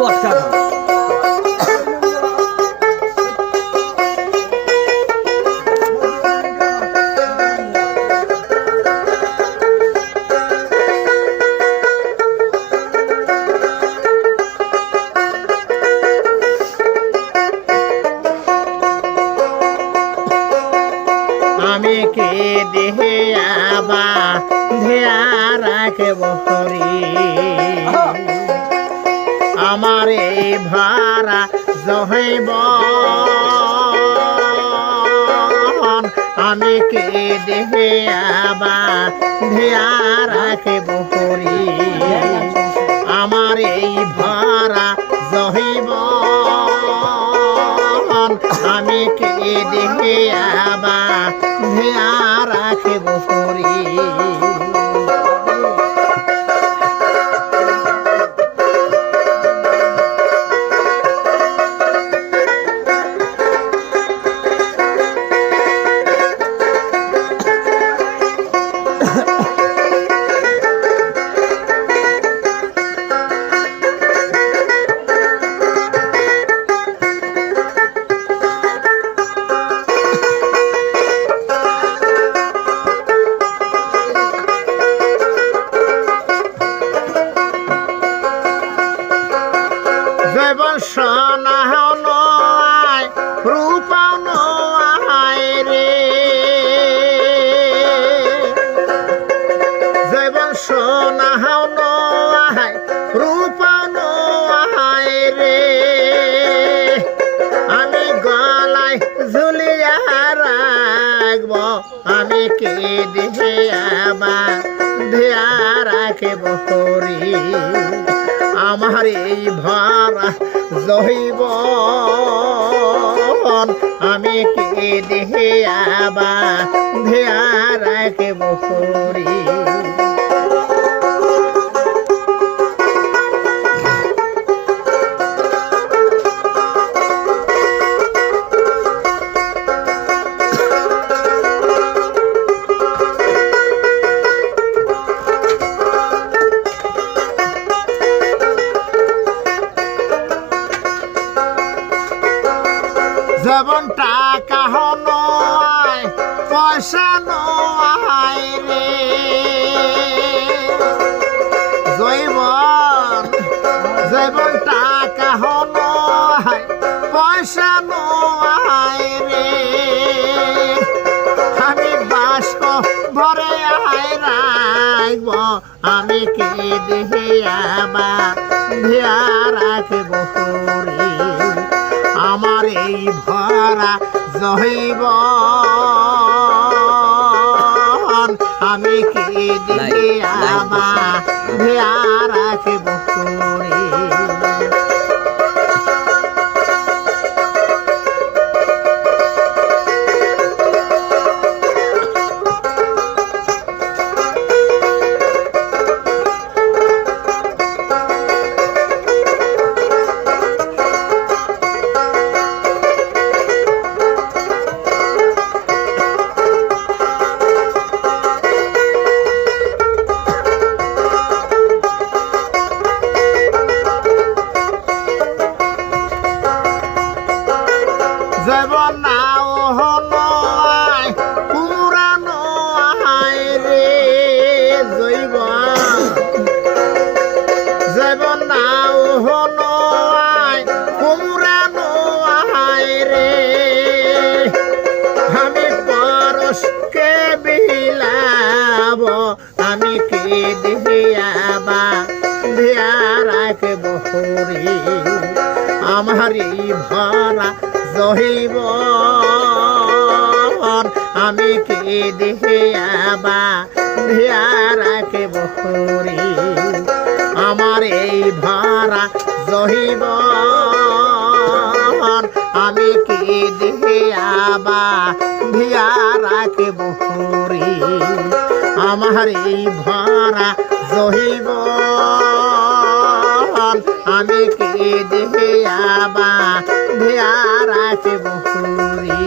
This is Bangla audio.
চটকা আমি কে দেহে আবা ধেয়া রাখব হরি? ভাড়া জহেব। আমি কে দেহে আবা ধিয়া রাখব। সোনা নয় রূপা নয় রে। জীবন সোনা নয় রূপা নয় রে। আমি গলায় ঝুলিয়া রাখব, আমি কে দেহে আবার ধিয়া রাখব হরি আমার এই ভরা জহিব। আমি কে দেহে আবা ধিয়া রাখে হরি। পয়সা নয় রে। জৈবন যেমন টাকা নয় পয়সা নয় রে। আমি বাস্ক ভরে আয় রাখব, আমি কে দেহে আবা ধিয়া রাখব হরি আমার এই ভরা জহিব রাখব হরি যেমন নাও নয় কুমুরা নয় রে জৈব যেমন নাও নয় কুমুরা নয় রে। আমি পরশকে বিলাব আমি কে দিয়াবা দিয়া রাখব হরি? আমার ভরা জহিব আমি কে দেহে আবা, ধিয়া রাখব হরি। আমার এই ভরা জহিব। আমি কে দেহে আবা, ধিয়া রাখব হরি। আমার এই ভরা জহিব। আমি কে দেহে আবা ধিয়া আছে হরি